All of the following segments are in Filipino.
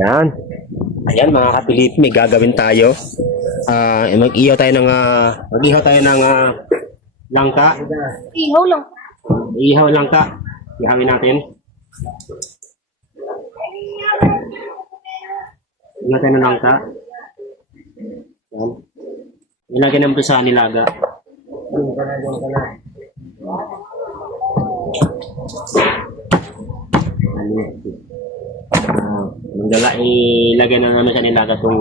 Yan. Ayan mga kapilip, may gagawin tayo. Mag-ihaw tayo ng langka. Ihaw lang. Ihaw langka. Ihawin natin. Ihaw tayo ng langka. Yan. Ilagay naman sa nilaga. Doon ka na. Ilagay na namin sa nilaga itong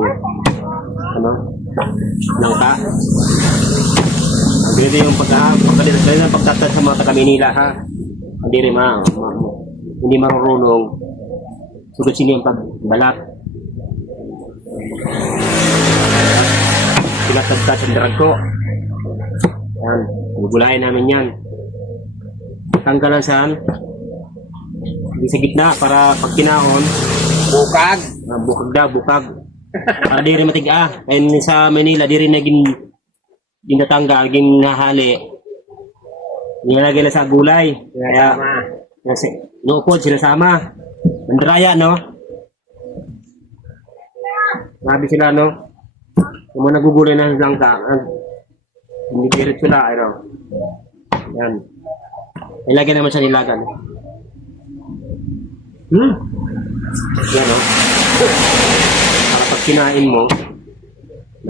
langka. Ganito yung pagtatad sa mga taga-Manila, ha? Hindi rin hindi marunong. Sugod sila yung pagbalat. Pinatagtad sa darago. Yan. Gugulayan namin yan. Tanggalan saan? Hindi sa gitna para pag kinahon. Bukag. Bukag. Para di rin matiga. Kaya sa Manila, di rin naging dinatanggal, naging nahali. Nilalagay na sa gulay. Kaya, nuupod, sinasama. Mandraya, no? Sabi sila, no? Kung mo nagugulay na lang ka, hindi kirit sila, ano? Yan. Ilagay naman sa nilagan. Yan, no? Para pag kinain mo,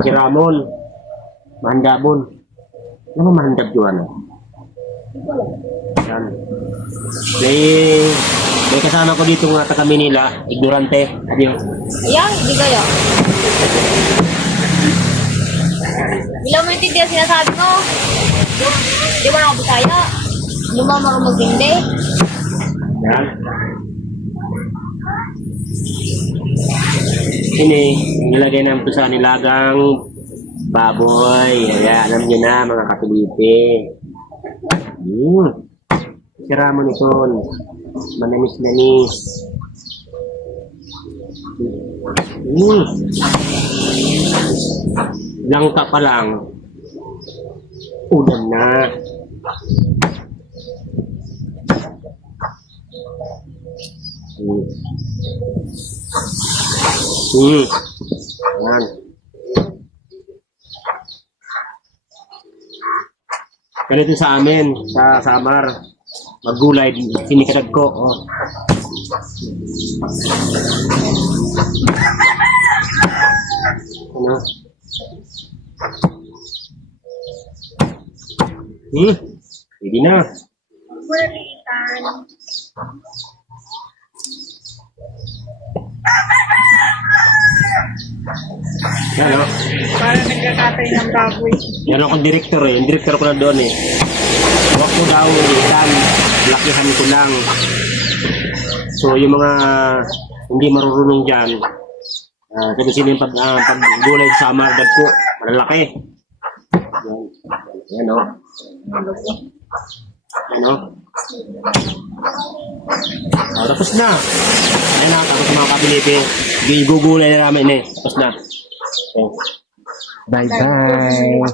siramon, mahandabon. Ano ba mahandab yun, ano? Yan. May kasama ko dito nga taga Manila, ignorante. Adiyo. Ayan, hindi kayo. Bilang mo intindihan sinasabi mo. Di ba na ako Bisaya? Hindi mo marunong magtindi. Yan. Ini, nilagay namin ito sa nilagang baboy. Ayan, alam niyo na mga kapilipi. Sira mo nito. Manamis-namis. Langka pa lang. Ulam na. Yan. Ganito sa amin, sa Samar. Maggulay, sinikatag ko. Oh. Ano? Hindi na. Yan o. Parang nagkakatay ng baboy. Yan akong director eh. Yung director ko na doon eh. Huwag ko daw ilan. Lakihan ko lang. So yung mga hindi marurunong dyan, kasi sila yung paggulay sa Samar po, malalaki. Yan o. Yan o. Tapos na. Yan na. Tapos mga kapilipi. Gugulay na namin eh. Tapos na. Okay. Bye-bye.